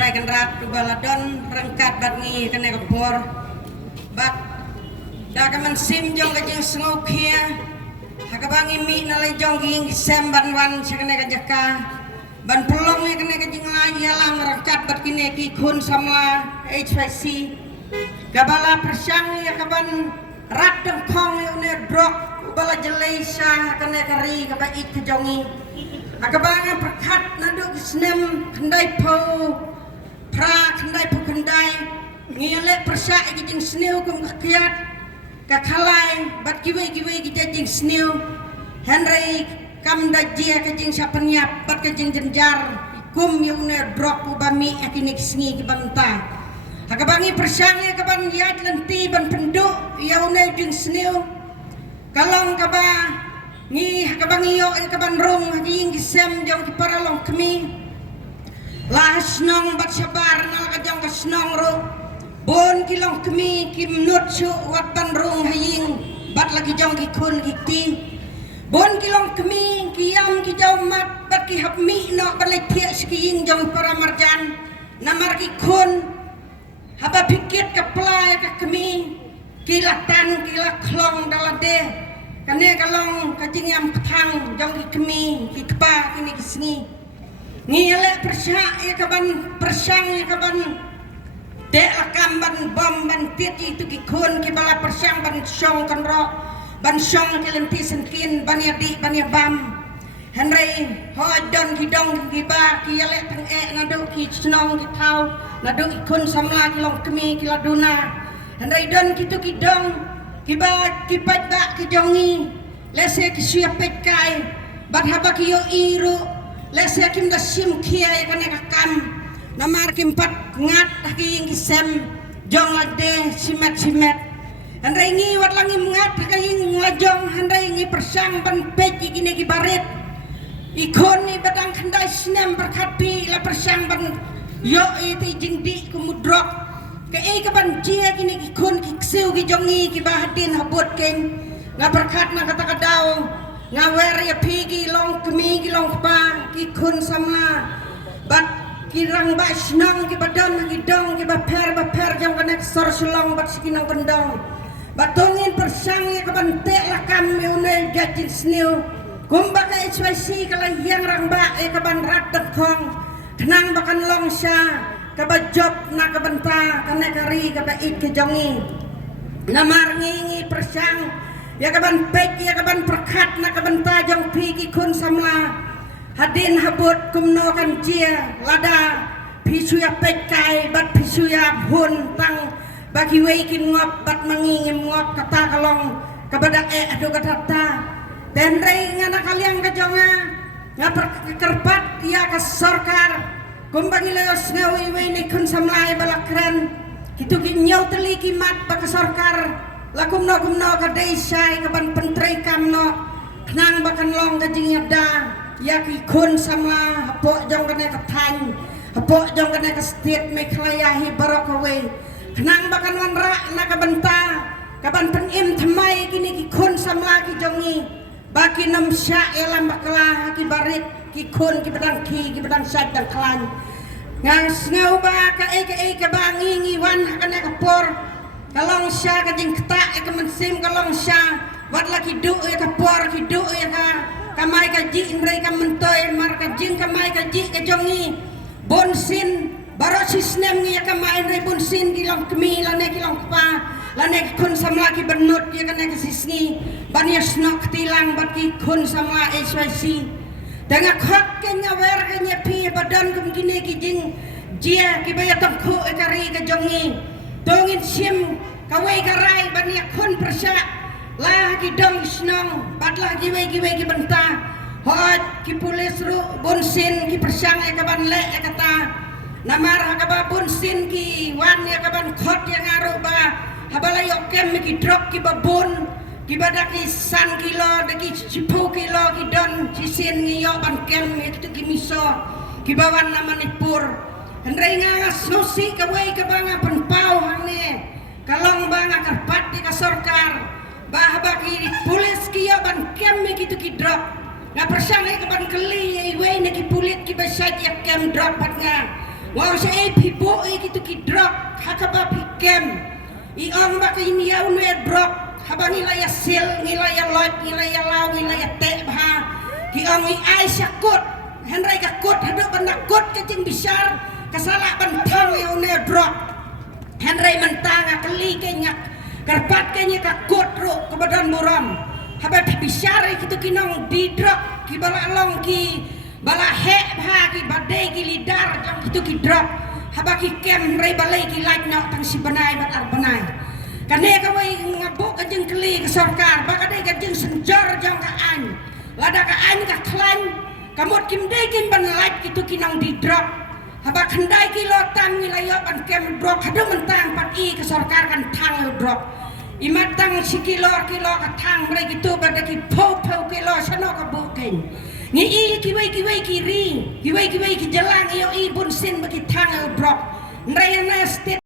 trai kan rat baladon rengkat bat ngi kan ek por bat da kaman sim jong ka jing sngo khia hakabangi mi na le jong ging sem ban wan sakane ka jaka ban pelong ni kan ek jing la yalang rengkat bat kine ki khun samla HYC gabala persang ya kaban rat teng khong ne drok bala jelaisa kan ek ri ka ba ik jongi akabangan perkat naduk snem kendai po pra kendai po kendai ngile persa iki jing sneu kum kiat ka khalai bat kiwe kita jing sneu henry kam da jia ka jing sapanyap bat ka jing jenjar kum yune drop ubami akinik sngi ki banta akabangi persange ka ban yat lenti ban penduk yaune jing sneu kalong ka ba ngi hakabangi yo kaban rong haging gisem jong ki paralong kemi las nong bat sabar nal ka jong kasnong ro bon kilong kemi kim nut su wat ban rong haying bat lagi jong ki kun ki bon kilong kemi kiam ki jaw mat bat ki hap mi no ban lai thia skiing jong para marjan namar ki kun haba pikit ka plai ka kemi kilatan kila klong dalade kane kalong kacing yang petang jong ki kemi ki kepa kini kisni ngile persya ya kaban persang ya kaban dek lakam ban bom ban tit itu ki kun ki bala persang ban song kan ro ban song ki lenti senkin ban ya di ban ya bam henry ho don ki dong ki ba ki yale tang nadu ki snong ki thau nadu ki kun samla ki long kemi ki laduna henry don ki tu ki dong kibat ba ki jongi lese ki siap pekai bat haba ki yo iru lese kim da sim kia kan ka kam namar kim pat ngat ki ing sem jong lade simet andai ngi wat langi ngat ka ing ngajong andai ngi persang ban peki kini ki barit ikon ni badang khandai snem berkati la persang ban yo itu jingdi kumudrok ke kaban cia kini ki kun ki ksiu ki jongi ki bahadin habut ken nga berkat na kata kadao nga wer ya pigi long kemi ki long pa ki kun samla bat ki rang ba snang ki badan ki dong ki ba per jam kanek sor sulong bat sikinang pendong batongin persang ya kaban te lakam yune gajin sniu kumba ka HYC kala yang rang ba e kaban rat kong tenang bakan long sha kaba job na kabanta kana kari kaba ik jongi namar ngi persang ya kaban pek ya kaban perkat na kabanta jong pigi kun samla hadin habut kumno kan jia lada pisuya pekai bat pisuya hun tang bagi weikin ngop bat mangingim ngop kata kalong kabada adu kata dan rei ngana kalian kajonga ngapar kerpat ya ka sarkar kumbangi leos ngawi ni kun samlai balakran kitu ki nyau teli ki mat baka sarkar lakumno ka desa ka ban pentrai kamno nang bakan long ka jing yada ya ki kun samla hapo jong kane ka thang hapo jong kane ka state me khlayahi barokawe nang bakan wanra na ka banta ka ban penim thamai kini ki kun samla ki jongi baki nam sya elam bakla ki barit ki kun ki bedang sat dan klan ngang ngau ba ka ka bangi ngi wan kana ka por kalong sya ka jing kta ka mensim kalong sya wat laki du ka por ki du ka kamai ka ji indrai ka mentoy mar ka jing kamai ka ji ka jongi bonsin baro sisnem ngi ka mai indrai bonsin ki long kemi lane ki long pa lane kun samla ki benut ya kana ka sisni ban ya snok tilang bat ki kun samla HYC dengan khot kenya wer kenya pi badan kum kini ki jing jia ki baya tangku ekari ka jongi dongin sim kawe karai ban ya kun persya lah ki dong snong bat lah ki we ki benta hot ki pulis ru bonsin ki persang e ka ban le kata namar ka ba bonsin ki wan ya ka ban khot yang ngaru ba habala yo kem ki drop ki babun kibadaki san kilo daki 10 kilo kidon sisin ngiyo ban kem itu kimiso kibawan na Manipur hendrai nga sosi kawe kabanga penpau hangne kalong banga karpat di kasorkar bahbaki pulis kiyo ban kem kitu kidrop nga persang ka ban keli iwe na kipulit kibasat ya kem drop pat nga wow sa pibo gitu ki drop hakaba pikem iong baki niyaw no drop habang ilaya sil ngilaya lot ngilaya law ngilaya te bah ki ong ai sakut henry kakut hadu banakut kecing besar kasala bantang yaw no drop henry mentang akli kenya karpat kenya kakut ro kebadan muram habat besar gitu kinong di drop ki bala long ki bala he bha ki badai ki lidar jang itu ki drop haba ki kem rei balai ki like nak tang si banai bat ar banai kane ka wai ngabuk ka jeng keli ke sarkar ba kadai ka jeng senjor jang ka an lada ka an ka klan kamot kim dei kim ban like itu ki nang di drop haba khandai ki lo tam wilayah ban kem drop hadu mentang pat i ke sarkar kan thang drop imatang si kilo ka thang rei gitu bada ki po kilo sono ka buken ngi kiwai kiri kiwai ki jelang iyo ibun sin bagi tanggal drop nrayana state